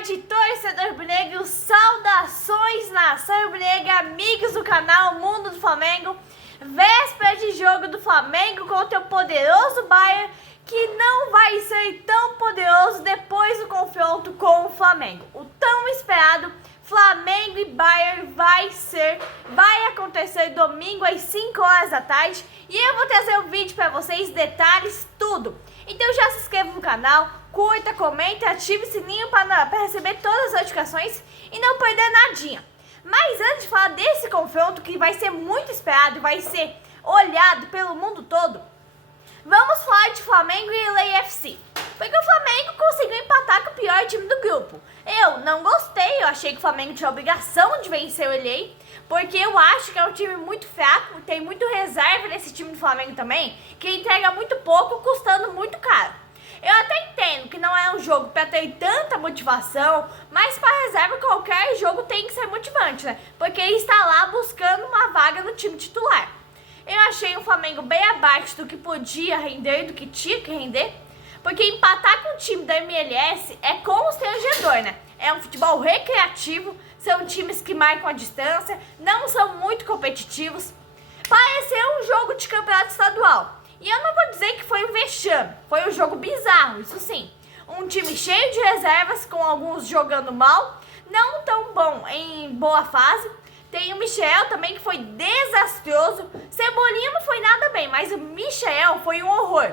tarde, torcedor rubro-negro, saudações nação rubro-negra, amigos do canal Mundo do Flamengo. Véspera de jogo do Flamengo contra o poderoso Bayern, que não vai ser tão poderoso depois do confronto com o Flamengo. O tão esperado Flamengo e Bayern vai acontecer domingo às 5 horas da tarde e eu vou trazer um vídeo para vocês, detalhes, tudo. Então já se inscreva no canal, curta, comenta, ative o sininho para receber todas as notificações e não perder nadinha. Mas antes de falar desse confronto que vai ser muito esperado e vai ser olhado pelo mundo todo, vamos falar de Flamengo e LAFC. Porque o Flamengo conseguiu empatar com o pior time do grupo. Eu não gostei, eu achei que o Flamengo tinha a obrigação de vencer o LA, porque eu acho que é um time muito fraco, tem muito reserva nesse time do Flamengo também, que entrega muito pouco, custando muito caro. Eu até entendo que não é um jogo para ter tanta motivação, mas para reserva qualquer jogo tem que ser motivante, né? Porque ele está lá buscando uma vaga no time titular. Eu achei o Flamengo bem abaixo do que podia render, do que tinha que render, porque empatar com o time da MLS é constrangedor, né? É um futebol recreativo, são times que marcam a distância, não são muito competitivos. Pareceu um jogo de campeonato estadual. E eu não vou dizer que foi um vexame, foi um jogo bizarro, isso sim. Um time cheio de reservas, com alguns jogando mal, não tão bom em boa fase. Tem o Michel também, que foi desastroso. Cebolinha não foi nada bem, mas o Michel foi um horror.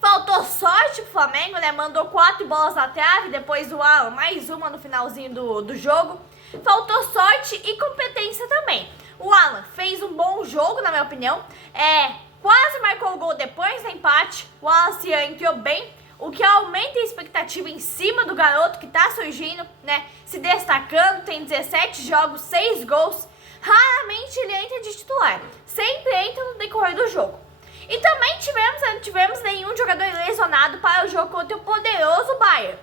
Faltou sorte pro Flamengo, né? Mandou 4 bolas na trave, depois o Alan mais uma no finalzinho do jogo. Faltou sorte e competência também. O Alan fez um bom jogo, na minha opinião. Quase marcou o gol depois do empate. O Wallace entrou bem, o que aumenta a expectativa em cima do garoto que tá surgindo, né? Se destacando, tem 17 jogos, 6 gols. Raramente ele entra de titular, sempre entra no decorrer do jogo. E também não tivemos nenhum jogador lesionado para o jogo contra o poderoso Bayern.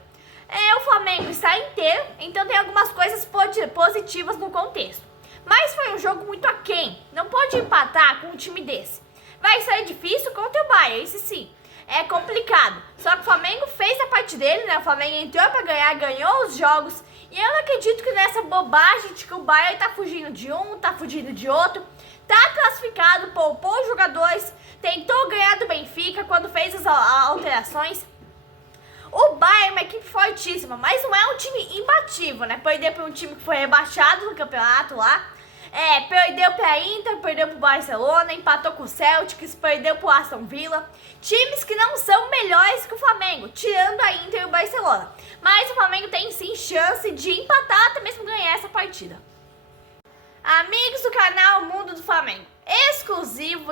O Flamengo está inteiro, então tem algumas coisas positivas no contexto. Mas foi um jogo muito aquém, não pode empatar com um time desse. Vai ser difícil contra o Bayern, isso sim, é complicado. Só que o Flamengo fez a parte dele, né? O Flamengo entrou para ganhar, ganhou os jogos. E eu não acredito que nessa bobagem de que o Bayern tá fugindo de um, tá fugindo de outro. Tá classificado, poupou os jogadores, tentou ganhar do Benfica quando fez as alterações. O Bayern é uma equipe fortíssima, mas não é um time imbatível, né? Perder para um time que foi rebaixado no campeonato lá. Perdeu para a Inter, perdeu para o Barcelona, empatou com o Celtics, perdeu para o Aston Villa. Times que não são melhores que o Flamengo, tirando a Inter e o Barcelona. Mas o Flamengo tem sim chance de empatar, até mesmo ganhar essa partida. Amigos do canal Mundo do Flamengo, exclusivo,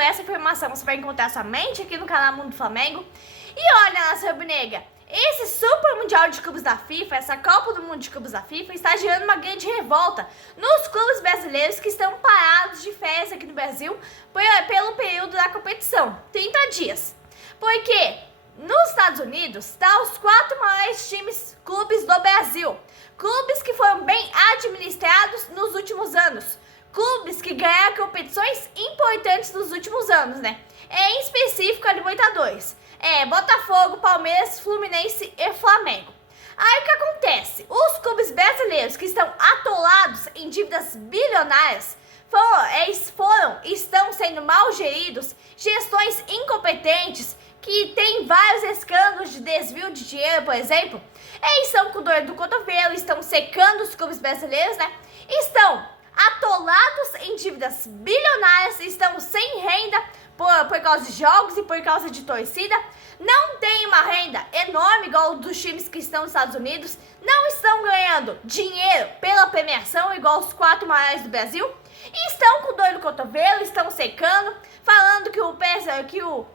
essa informação você vai encontrar somente aqui no canal Mundo do Flamengo. E olha, nação rubro-negra, esse Super Mundial de Clubes da FIFA, essa Copa do Mundo de Clubes da FIFA, está gerando uma grande revolta nos clubes brasileiros que estão parados de férias aqui no Brasil pelo período da competição, 30 dias. Porque nos Estados Unidos estão os 4 maiores clubes do Brasil. Clubes que foram bem administrados nos últimos anos. Clubes que ganharam competições importantes nos últimos anos, né? Em específico a Libertadores. Botafogo, Palmeiras, Fluminense e Flamengo. Aí o que acontece? Os clubes brasileiros que estão atolados em dívidas bilionárias estão sendo mal geridos, gestões incompetentes, que tem vários escândalos de desvio de dinheiro, por exemplo. Eles estão com dor do cotovelo, estão secando os clubes brasileiros, né? Estão atolados em dívidas bilionárias, estão sem renda por causa de jogos e por causa de torcida. Não tem uma renda enorme igual dos times que estão nos Estados Unidos. Não estão ganhando dinheiro pela premiação igual os 4 maiores do Brasil. E estão com dor no cotovelo, estão secando, falando que o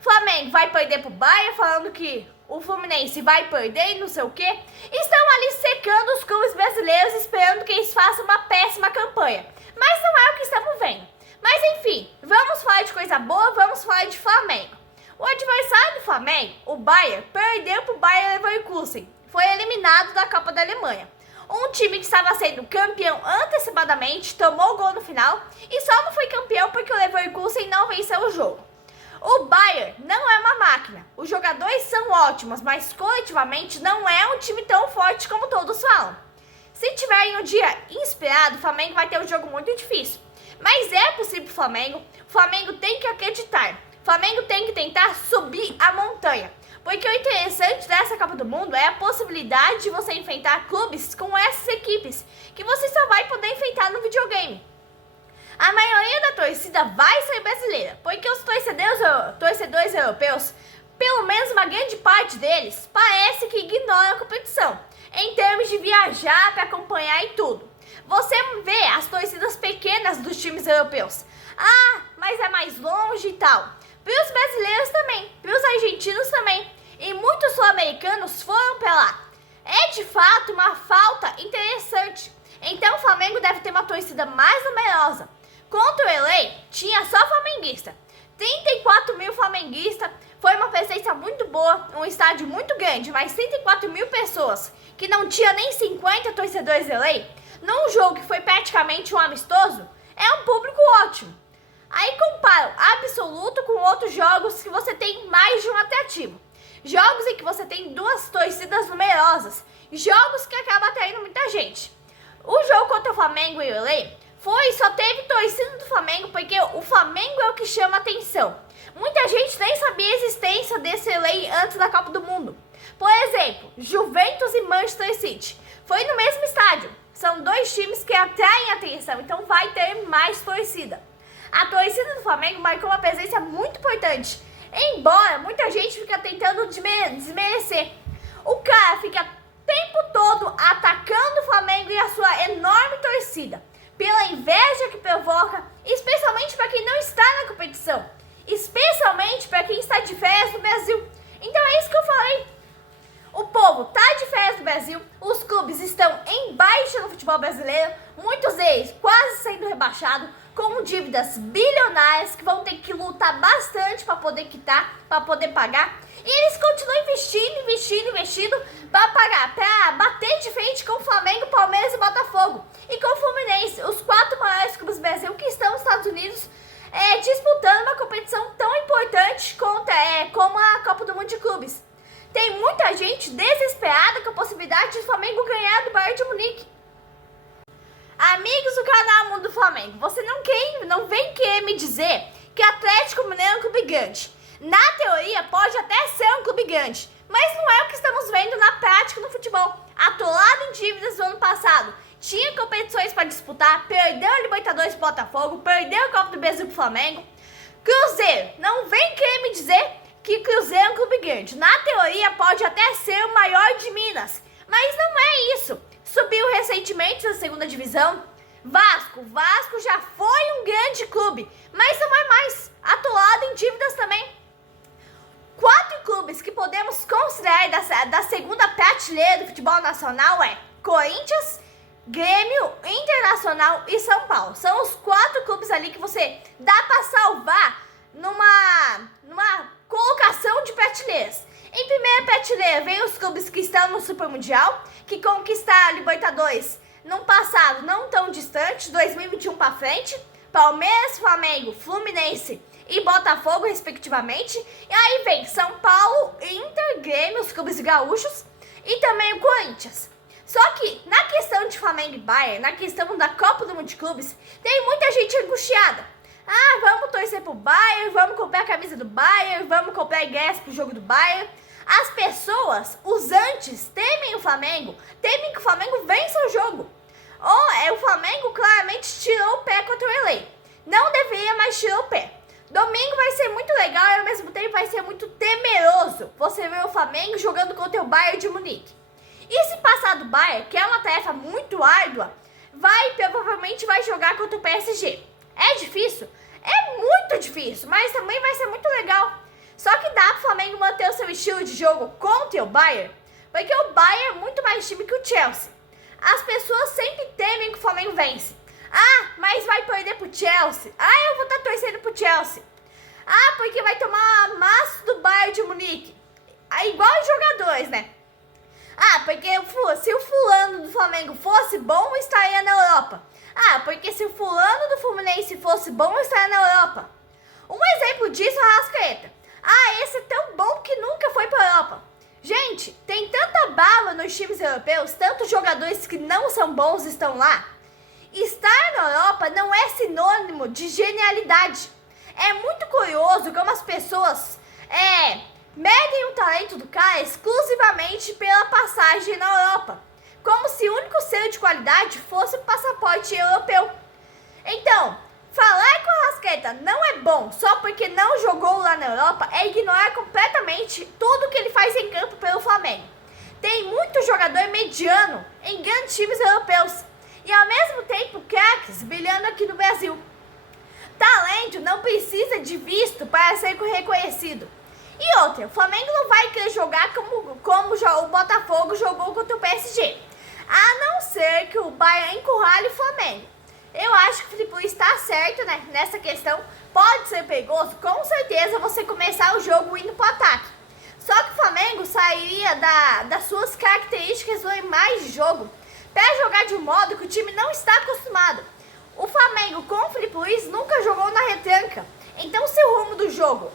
Flamengo vai perder pro Bayern, falando que o Fluminense vai perder e não sei o que. Estão ali secando os clubes brasileiros, esperando que eles façam uma péssima campanha. Mas não é o que estamos vendo. Mas enfim, vamos falar de coisa boa, vamos falar de Flamengo. O adversário do Flamengo, o Bayern, perdeu pro Bayer Leverkusen. Foi eliminado da Copa da Alemanha. Um time que estava sendo campeão antecipadamente, tomou o gol no final e só não foi campeão porque o Leverkusen não venceu o jogo. O Bayern não é uma máquina. Os jogadores são ótimos, mas coletivamente não é um time tão forte como todos falam. Se tiverem um dia inspirado, o Flamengo vai ter um jogo muito difícil. Mas é possível pro Flamengo. O Flamengo tem que acreditar. O Flamengo tem que tentar subir a montanha. Porque o interessante dessa Copa do Mundo é a possibilidade de você enfrentar clubes com essas equipes, que você só vai poder enfrentar no videogame. A maioria da torcida vai ser brasileira, porque os torcedores europeus, pelo menos uma grande parte deles, parece que ignoram a competição, em termos de viajar para acompanhar e tudo. Você vê as torcidas pequenas dos times europeus. Ah, mas é mais longe e tal. Para os brasileiros também, para os argentinos também, e muitos sul-americanos foram para lá. É de fato uma falta interessante. Então o Flamengo deve ter uma torcida mais numerosa. Contra o LA, tinha só flamenguista. 34 mil flamenguistas, foi uma presença muito boa, um estádio muito grande, mas 34 mil pessoas, que não tinha nem 50 torcedores LA, num jogo que foi praticamente um amistoso, é um público ótimo. Aí comparo absoluto com outros jogos que você tem mais de um atrativo. Jogos em que você tem duas torcidas numerosas, jogos que acabam atraindo muita gente. O jogo contra o Flamengo e o LA só teve torcida do Flamengo porque o Flamengo é o que chama atenção. Muita gente nem sabia a existência desse LA antes da Copa do Mundo. Por exemplo, Juventus e Manchester City. Foi no mesmo estádio. São dois times que atraem atenção, então vai ter mais torcida. A torcida do Flamengo marcou uma presença muito importante, embora muita gente fica tentando desmerecer. O cara fica o tempo todo atacando o Flamengo e a sua enorme torcida, pela inveja que provoca, especialmente para quem não está na competição, especialmente para quem está de férias no Brasil. Então é isso que eu falei. O povo tá de férias no Brasil, os clubes estão em baixa no futebol brasileiro, muitos deles quase sendo rebaixados, com dívidas bilionárias que vão ter que lutar bastante para poder quitar, para poder pagar. E eles continuam investindo para pagar, para bater de frente com o Flamengo, Palmeiras e Botafogo. E com o Fluminense, os 4 maiores clubes do Brasil que estão nos Estados Unidos disputando uma competição tão importante como a Copa do Mundo de Clubes. Tem muita gente desesperada com a possibilidade de o Flamengo ganhar do Bayern de Munique. Amigos do canal Mundo do Flamengo, você não vem querer me dizer que Atlético Mineiro é um clube grande. Na teoria pode até ser um clube grande, mas não é o que estamos vendo na prática no futebol. Atolado em dívidas no ano passado, tinha competições para disputar, perdeu a Libertadores pro Botafogo, perdeu a Copa do Brasil pro Flamengo. Cruzeiro, não vem querer me dizer que Cruzeiro é um clube grande. Na teoria pode até ser o maior de Minas, mas não é isso. Subiu recentemente na segunda divisão. Vasco já foi um grande clube, mas não é mais. Atolado em dívidas também. 4 clubes que podemos considerar da segunda prateleira do futebol nacional é Corinthians, Grêmio, Internacional e São Paulo. São os 4 clubes ali que você dá para salvar numa colocação de prateleiras. Em primeira prateleira vem os clubes que estão no Super Mundial, que conquistaram a Libertadores num passado não tão distante, 2021 para frente, Palmeiras, Flamengo, Fluminense e Botafogo, respectivamente. E aí vem São Paulo, Inter, Grêmio, os clubes gaúchos e também o Corinthians. Só que na questão de Flamengo e Bayern, na questão da Copa do Mundo de Clubes, tem muita gente angustiada. Ah, vamos torcer pro Bayern, vamos comprar a camisa do Bayern, vamos comprar ingresso pro jogo do Bayern. As pessoas, os antes, temem o Flamengo, temem que o Flamengo vença o jogo. O Flamengo claramente tirou o pé contra o LA. Não deveria, mas tirou o pé. Domingo vai ser muito legal e ao mesmo tempo vai ser muito temeroso você ver o Flamengo jogando contra o Bayern de Munique. E se passar do Bayern, que é uma tarefa muito árdua, provavelmente vai jogar contra o PSG. É difícil? É muito difícil, mas também vai ser muito legal. Só que dá pro Flamengo manter o seu estilo de jogo contra o Bayern, porque o Bayern é muito mais time que o Chelsea. As pessoas sempre temem que o Flamengo vence. Ah, mas vai perder pro Chelsea. Ah, eu vou estar torcendo pro Chelsea. Ah, porque vai tomar a massa do Bayern de Munique. Ah, igual os jogadores, né? Ah, porque se o fulano do Flamengo fosse bom, estaria na Europa. Ah, porque se o fulano do Fluminense fosse bom, estaria na Europa. Um exemplo disso é a Arrascaeta. Ah, esse é tão bom que nunca foi para a Europa. Gente, tem tanta bala nos times europeus, tantos jogadores que não são bons estão lá. Estar na Europa não é sinônimo de genialidade. É muito curioso como as pessoas medem o talento do cara exclusivamente pela passagem na Europa, como se o único selo de qualidade fosse o passaporte europeu. Então, falar que o Arrascaeta não é bom só porque não jogou lá na Europa é ignorar completamente tudo que ele faz em campo pelo Flamengo. Tem muito jogador mediano em grandes times europeus e ao mesmo tempo craques brilhando aqui no Brasil. Talento não precisa de visto para ser reconhecido. E outra, o Flamengo não vai querer jogar como o Botafogo jogou contra o PSG, a não ser que o Bayern encurrale o Flamengo. Eu acho que o Felipe Luiz está certo, né, nessa questão. Pode ser perigoso, com certeza, você começar o jogo indo para o ataque. Só que o Flamengo sairia das suas características normais de jogo para jogar de um modo que o time não está acostumado. O Flamengo com o Felipe Luiz nunca jogou na retranca. Então, se o rumo do jogo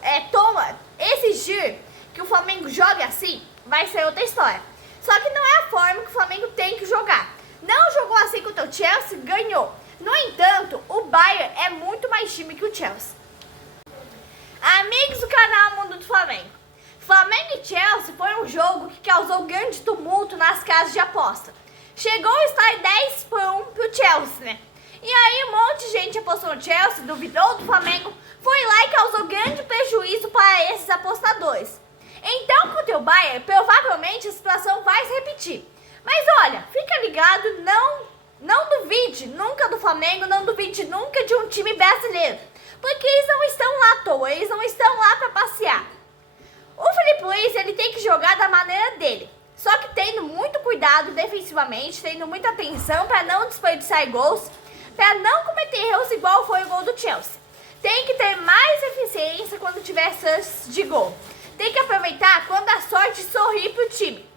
exigir que o Flamengo jogue assim, vai ser outra história. Só que não é a forma que o Flamengo tem que jogar. Não jogou assim contra o Chelsea, ganhou. No entanto, o Bayern é muito mais time que o Chelsea. Amigos do canal Mundo do Flamengo, Flamengo e Chelsea foi um jogo que causou grande tumulto nas casas de aposta. Chegou a estar 10-1 pro Chelsea, né? E aí um monte de gente apostou no Chelsea, duvidou do Flamengo, foi lá e causou grande prejuízo para esses apostadores. Então, contra o Bayern, provavelmente a situação vai se repetir. Mas olha, fica ligado, não duvide nunca do Flamengo, não duvide nunca de um time brasileiro. Porque eles não estão lá à toa, eles não estão lá para passear. O Felipe Luiz, ele tem que jogar da maneira dele. Só que tendo muito cuidado defensivamente, tendo muita atenção para não desperdiçar gols, para não cometer erros igual foi o gol do Chelsea. Tem que ter mais eficiência quando tiver chances de gol. Tem que aproveitar quando a sorte sorri pro time.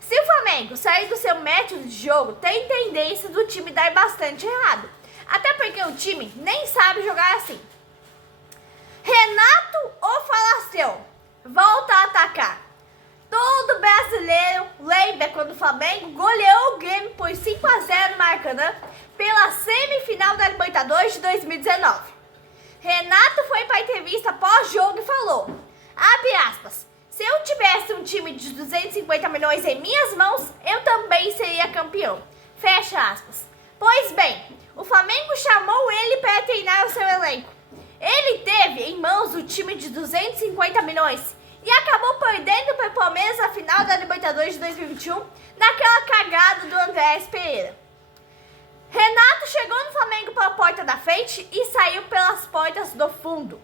Se o Flamengo sair do seu método de jogo, tem tendência do time dar bastante errado. Até porque o time nem sabe jogar assim. Renato, o falastrão, volta a atacar. Todo brasileiro lembra quando o Flamengo goleou o Grêmio por 5-0 no Maracanã pela semifinal da Libertadores de 2019. Renato foi para a entrevista pós-jogo e falou, abre aspas, se eu tivesse um time de 250 milhões em minhas mãos, eu também seria campeão. Fecha aspas. Pois bem, o Flamengo chamou ele para treinar o seu elenco. Ele teve em mãos o time de 250 milhões e acabou perdendo para o Palmeiras na final da Libertadores de 2021 naquela cagada do Andrés Pereira. Renato chegou no Flamengo pela porta da frente e saiu pelas portas do fundo.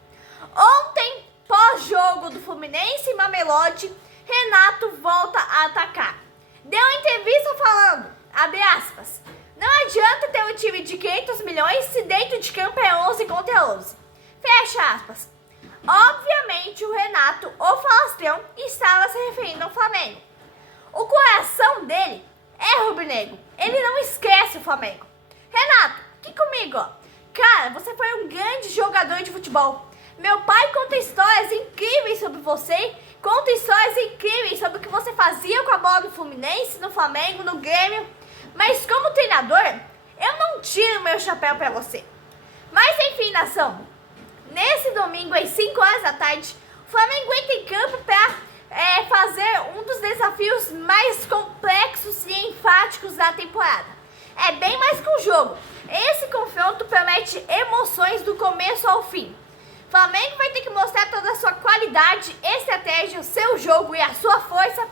Ontem, pós-jogo do Fluminense e Mamelodi, Renato volta a atacar. Deu entrevista falando, abre aspas, não adianta ter um time de 500 milhões se dentro de campo é 11 contra 11. Fecha aspas. Obviamente o Renato, o falastrão, estava se referindo ao Flamengo. O coração dele é rubro-negro. Ele não esquece o Flamengo. Renato, aqui comigo, ó. Cara, você foi um grande jogador de futebol. Meu pai conta histórias incríveis sobre você, conta histórias incríveis sobre o que você fazia com a bola do Fluminense, no Flamengo, no Grêmio. Mas como treinador, eu não tiro meu chapéu pra você. Mas enfim, nação, nesse domingo, às 5 horas da tarde, o Flamengo entra em campo para fazer um dos desafios mais complexos e enfáticos da temporada. É bem mais que um jogo. Esse confronto promete emoções do começo ao fim. O Flamengo vai ter que mostrar toda a sua qualidade, estratégia, o seu jogo e a sua força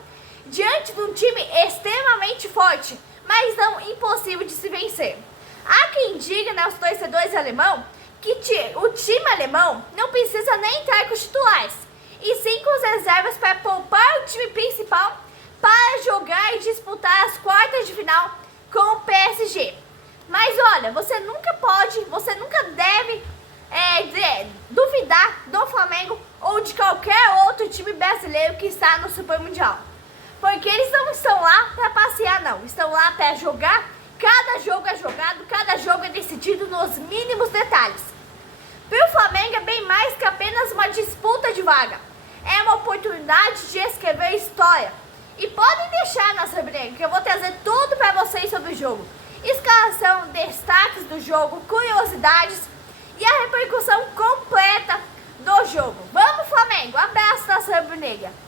diante de um time extremamente forte, mas não impossível de se vencer. Há quem diga, né, os torcedores alemão, que o time alemão não precisa nem entrar com os titulares, e sim com as reservas para poupar o time principal para jogar e disputar as quartas de final com o PSG. Mas olha, você nunca deve duvidar do Flamengo ou de qualquer outro time brasileiro que está no Super Mundial. Porque eles não estão lá para passear, não. Estão lá para jogar. Cada jogo é jogado, cada jogo é decidido nos mínimos detalhes. Para o Flamengo é bem mais que apenas uma disputa de vaga. É uma oportunidade de escrever história. E podem deixar na rubro-negra que eu vou trazer tudo para vocês sobre o jogo. Escalação, destaques do jogo, curiosidades e a repercussão completa do jogo. Vamos, Flamengo! Abraço da rubro-negra!